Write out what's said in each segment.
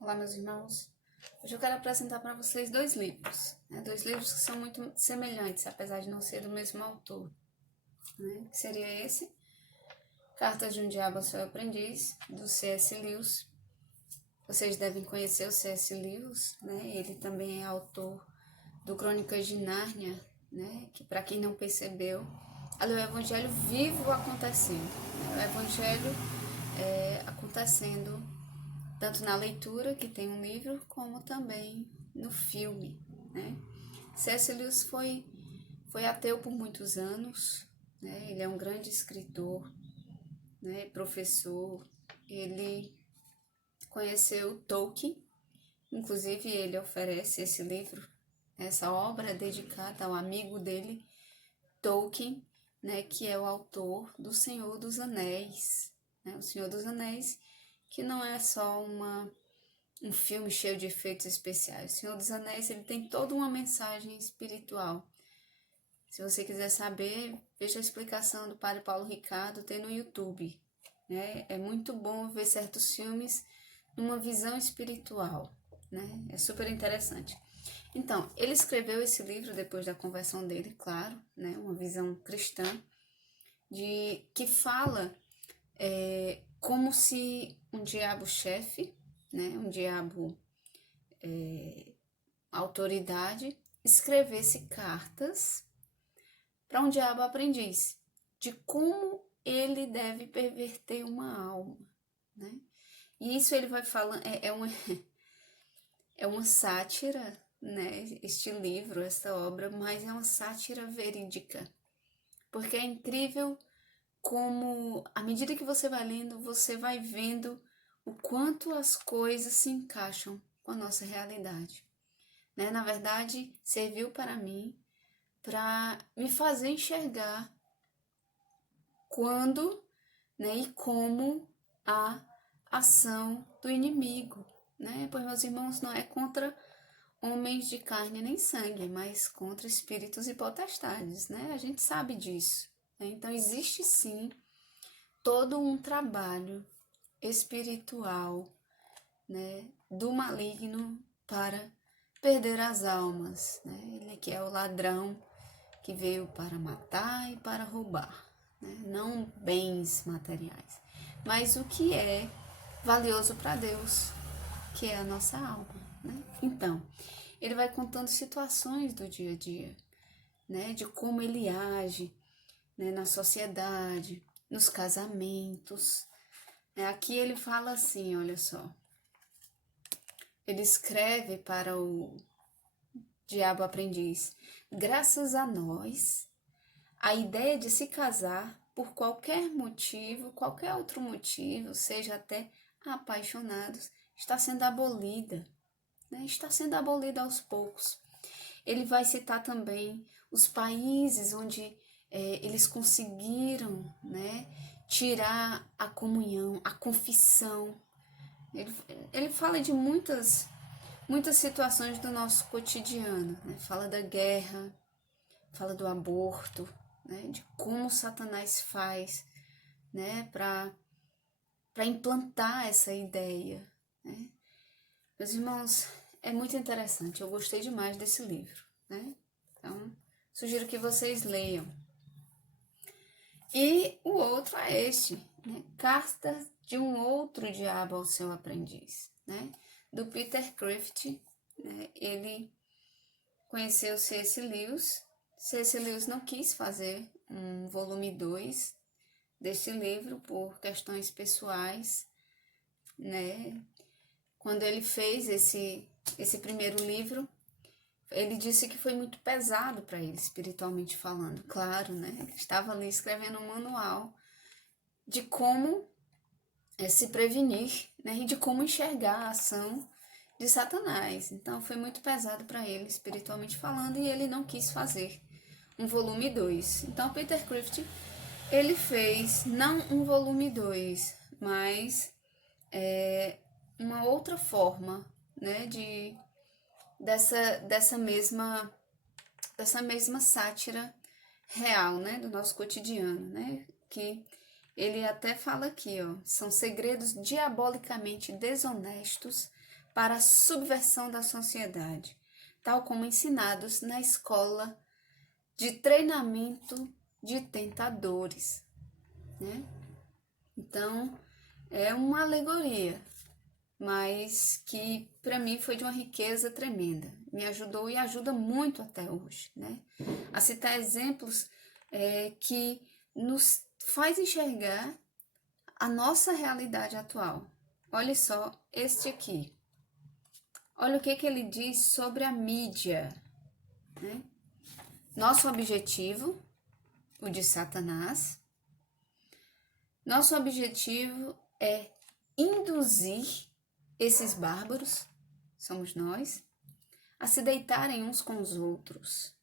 Olá, meus irmãos. Hoje eu quero apresentar para vocês dois livros, dois livros que são muito semelhantes, apesar de não ser do mesmo autor, que seria esse, Cartas de um Diabo ao Seu Aprendiz, do C.S. Lewis. Vocês devem conhecer o C.S. Lewis, ele também é autor do Crônicas de Nárnia, que para quem não percebeu, ali o Evangelho vivo acontecendo, o Evangelho acontecendo tanto na leitura, que tem um livro, como também no filme, C.S. Lewis foi ateu por muitos anos, ele é um grande escritor, professor, ele conheceu Tolkien, inclusive ele oferece esse livro, essa obra dedicada ao amigo dele, Tolkien, que é o autor do Senhor dos Anéis, o Senhor dos Anéis, que não é só um filme cheio de efeitos especiais. O Senhor dos Anéis, ele tem toda uma mensagem espiritual. Se você quiser saber, veja a explicação do Padre Paulo Ricardo, tem no YouTube. É muito bom ver certos filmes numa visão espiritual, é super interessante. Então, ele escreveu esse livro depois da conversão dele, claro, uma visão cristã, que fala como se um diabo chefe, um diabo autoridade, escrevesse cartas para um diabo aprendiz, de como ele deve perverter uma alma, E isso ele vai falando, é uma sátira, este livro, esta obra, mas é uma sátira verídica, porque é incrível como, à medida que você vai lendo, você vai vendo o quanto as coisas se encaixam com a nossa realidade. Na verdade, serviu para mim, para me fazer enxergar quando e como a ação do inimigo. Pois, meus irmãos, não é contra homens de carne nem sangue, mas contra espíritos e potestades. A gente sabe disso. Então, existe sim todo um trabalho espiritual, do maligno para perder as almas, Ele que é o ladrão que veio para matar e para roubar, não bens materiais, mas o que é valioso para Deus, que é a nossa alma, Então, ele vai contando situações do dia a dia, de como ele age, na sociedade, nos casamentos. Aqui ele fala assim, olha só. Ele escreve para o diabo aprendiz: graças a nós, a ideia de se casar por qualquer motivo, qualquer outro motivo, seja até apaixonados, está sendo abolida, está sendo abolida aos poucos. Ele vai citar também os países onde eles conseguiram, tirar a comunhão, a confissão. Ele fala de muitas situações do nosso cotidiano, Fala da guerra, fala do aborto, de como Satanás faz, para implantar essa ideia, Meus irmãos, é muito interessante, eu gostei demais desse livro, Então, sugiro que vocês leiam. E o outro é este, Cartas de um Outro Diabo ao Seu Aprendiz, do Peter Kreeft. Ele conheceu C.S. Lewis. C.S. Lewis não quis fazer um volume 2 deste livro por questões pessoais, Quando ele fez esse primeiro livro, ele disse que foi muito pesado para ele, espiritualmente falando. Claro, ele estava ali escrevendo um manual de como se prevenir, e de como enxergar a ação de Satanás. Então, foi muito pesado para ele, espiritualmente falando, e ele não quis fazer um volume 2. Então, Peter Kreeft, ele fez não um volume 2, mas uma outra forma, dessa mesma sátira real, do nosso cotidiano, que ele até fala aqui, ó, são segredos diabolicamente desonestos para a subversão da sociedade, tal como ensinados na escola de treinamento de tentadores, né? Então, é uma alegoria, mas que para mim foi de uma riqueza tremenda. Me ajudou e ajuda muito até hoje, né? A citar exemplos que nos faz enxergar a nossa realidade atual. Olha só este aqui. Olha o que ele diz sobre a mídia, né? Nosso objetivo, o de Satanás, nosso objetivo é induzir esses bárbaros, somos nós, a se deitarem uns com os outros,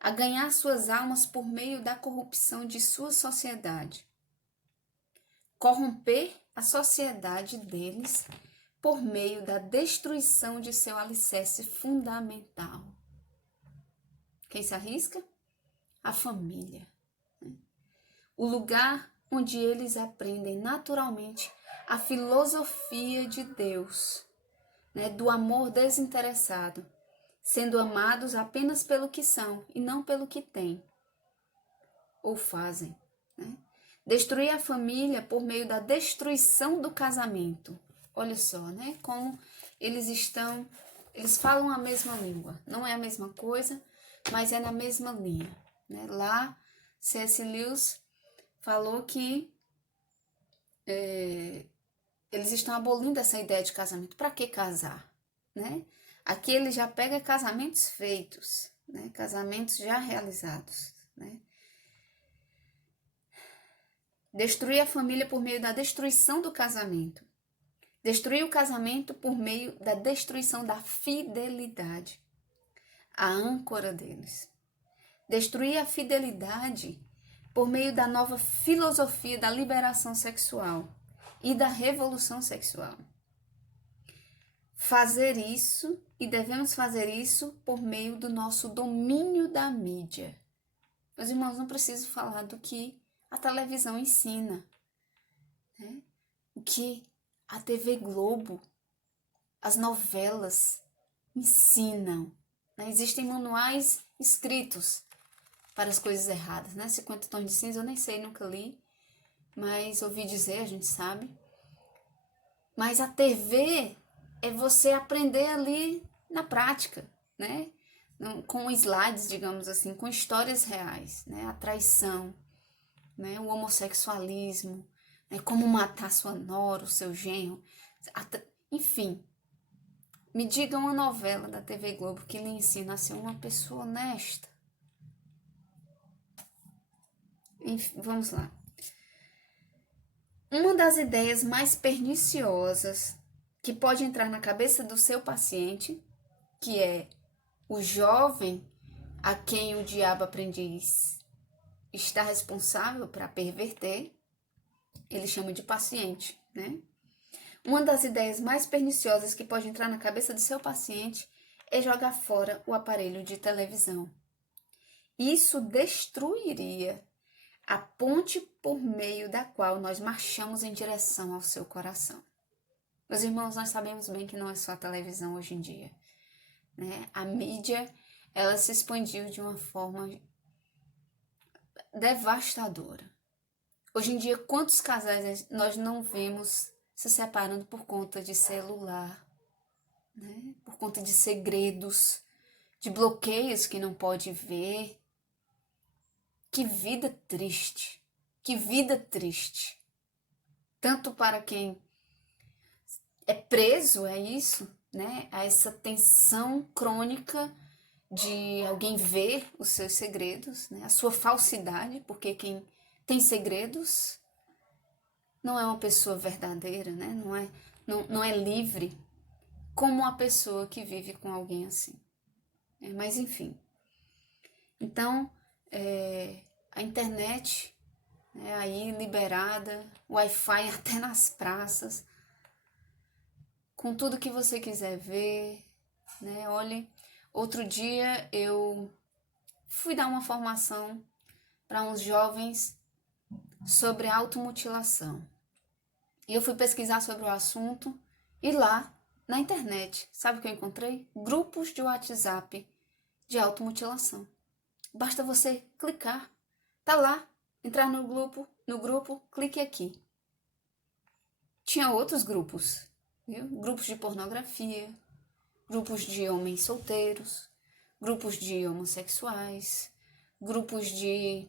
a ganhar suas almas por meio da corrupção de sua sociedade, corromper a sociedade deles por meio da destruição de seu alicerce fundamental. Quem se arrisca? A família. O lugar onde eles aprendem naturalmente a filosofia de Deus, né, do amor desinteressado, sendo amados apenas pelo que são e não pelo que têm ou fazem. Né? Destruir a família por meio da destruição do casamento. Olha só, né? Como eles falam a mesma língua. Não é a mesma coisa, mas é na mesma linha. Né? Lá, C.S. Lewis falou que eles estão abolindo essa ideia de casamento. Para que casar? Né? Aqui ele já pega casamentos feitos, né? Casamentos já realizados. Né? Destruir a família por meio da destruição do casamento. Destruir o casamento por meio da destruição da fidelidade, a âncora deles. Destruir a fidelidade por meio da nova filosofia da liberação sexual e da revolução sexual. Fazer isso, e devemos fazer isso por meio do nosso domínio da mídia. Meus irmãos, não preciso falar do que a televisão ensina, né? O que a TV Globo, as novelas ensinam. Né? Existem manuais escritos para as coisas erradas, né? 50 tons de cinza, eu nem sei, nunca li, mas ouvi dizer, a gente sabe. Mas a TV é você aprender ali na prática, né? Com slides, digamos assim, com histórias reais, né? A traição, né? O homossexualismo, né? Como matar sua nora, o seu genro, enfim. Me diga uma novela da TV Globo que lhe ensina a ser uma pessoa honesta. Enfim, vamos lá. Uma das ideias mais perniciosas que pode entrar na cabeça do seu paciente, que é o jovem a quem o diabo aprendiz está responsável para perverter, ele chama de paciente, né? Uma das ideias mais perniciosas que pode entrar na cabeça do seu paciente é jogar fora o aparelho de televisão. Isso destruiria a ponte por meio da qual nós marchamos em direção ao seu coração. Meus irmãos, nós sabemos bem que não é só a televisão hoje em dia, né? A mídia, ela se expandiu de uma forma devastadora. Hoje em dia, quantos casais nós não vemos se separando por conta de celular, né? Por conta de segredos, de bloqueios que não pode ver. Que vida triste, que vida triste. Tanto para quem é preso, é isso, né? A essa tensão crônica de alguém ver os seus segredos, né? A sua falsidade, porque quem tem segredos não é uma pessoa verdadeira, né? Não é livre como uma pessoa que vive com alguém assim. Mas enfim. Então, a internet, aí liberada, Wi-Fi até nas praças, com tudo que você quiser ver, né? Olha, outro dia eu fui dar uma formação para uns jovens sobre automutilação. E eu fui pesquisar sobre o assunto e lá na internet, sabe o que eu encontrei? Grupos de WhatsApp de automutilação. Basta você clicar, tá lá, entrar no grupo, clique aqui. Tinha outros grupos, viu? Grupos de pornografia, grupos de homens solteiros, grupos de homossexuais, grupos de...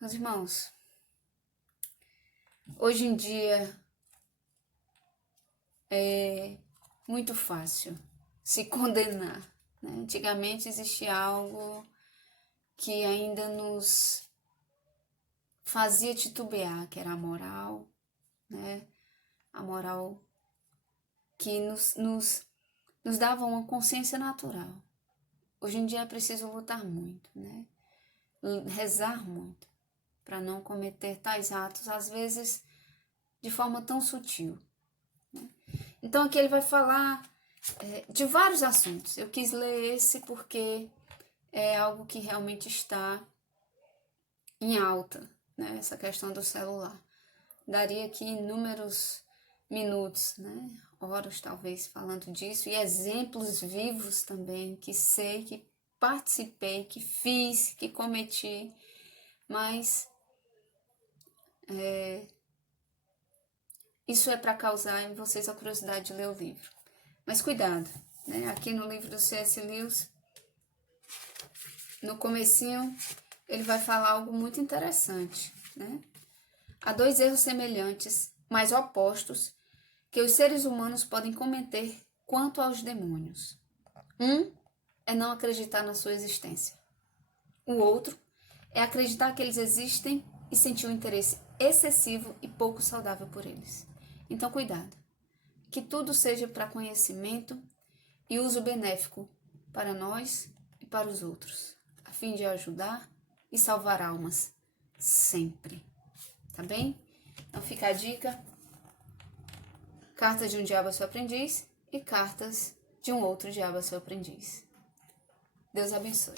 Meus irmãos, hoje em dia é muito fácil se condenar, né? Antigamente existia algo que ainda nos fazia titubear, que era a moral, né? A moral que nos dava uma consciência natural. Hoje em dia é preciso lutar muito, né? Rezar muito, para não cometer tais atos, às vezes de forma tão sutil. Né? Então aqui ele vai falar de vários assuntos. Eu quis ler esse porque é algo que realmente está em alta, né? Essa questão do celular. Daria aqui inúmeros minutos, né? Horas talvez falando disso, e exemplos vivos também, que sei, que participei, que fiz, que cometi, mas isso é para causar em vocês a curiosidade de ler o livro. Mas cuidado, né? Aqui no livro do C.S. Lewis, no comecinho, ele vai falar algo muito interessante, né? Há dois erros semelhantes, mas opostos, que os seres humanos podem cometer quanto aos demônios. Um é não acreditar na sua existência. O outro é acreditar que eles existem e sentir um interesse excessivo e pouco saudável por eles. Então, cuidado. Que tudo seja para conhecimento e uso benéfico para nós e para os outros, a fim de ajudar e salvar almas, sempre. Tá bem? Então fica a dica. Cartas de um Diabo a Seu Aprendiz e Cartas de um Outro Diabo a Seu Aprendiz. Deus abençoe.